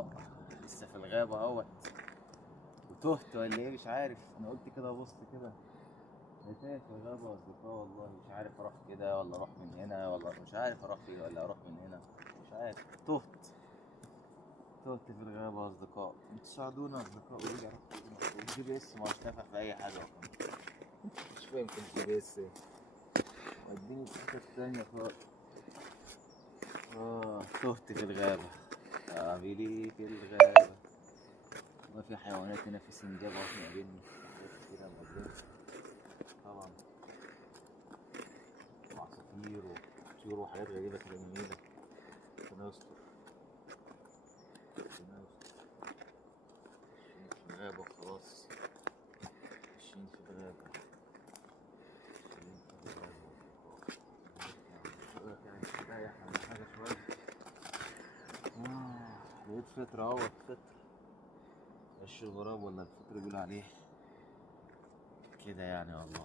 اصدقاء. لسه في الغابة اهوت، وتهت ولا ايه مش عارف. انا قلت كده ابص كده، أنا تايه في الغابة يا اصدقاء والله. مش عارف اروح كده ولا اروح من هنا، ولا مش عارف اروح فين ولا اروح من هنا. مش عارف، تهت في الغابة يا اصدقاء. انتوا ساعدونا يا اصدقاء، قولوا لي اروح فين. والجي بي اس مش نافع في اي حاجة أصلاً. مش فاهم في الجي بي اس، وديني في حتة تانية خالص. تهت في الغابة. أعمل إيه في الغابة؟ والله في حيوانات هنا، في سنجاب عشان يقابلني، في حاجات كتيرة مقابلاني طبعا، وعصافير وطيور وحاجات غريبة كده جميلة. ربنا يستر، ربنا يستر. ماشيين في الغابة وخلاص، ماشيين في الغابة، ماشيين في الغابة. يعني تريح ولا حاجة شوية. لقيت فطر اهوت، فطر عش الغراب ولا الفطر بيقول عليه كده يعني والله.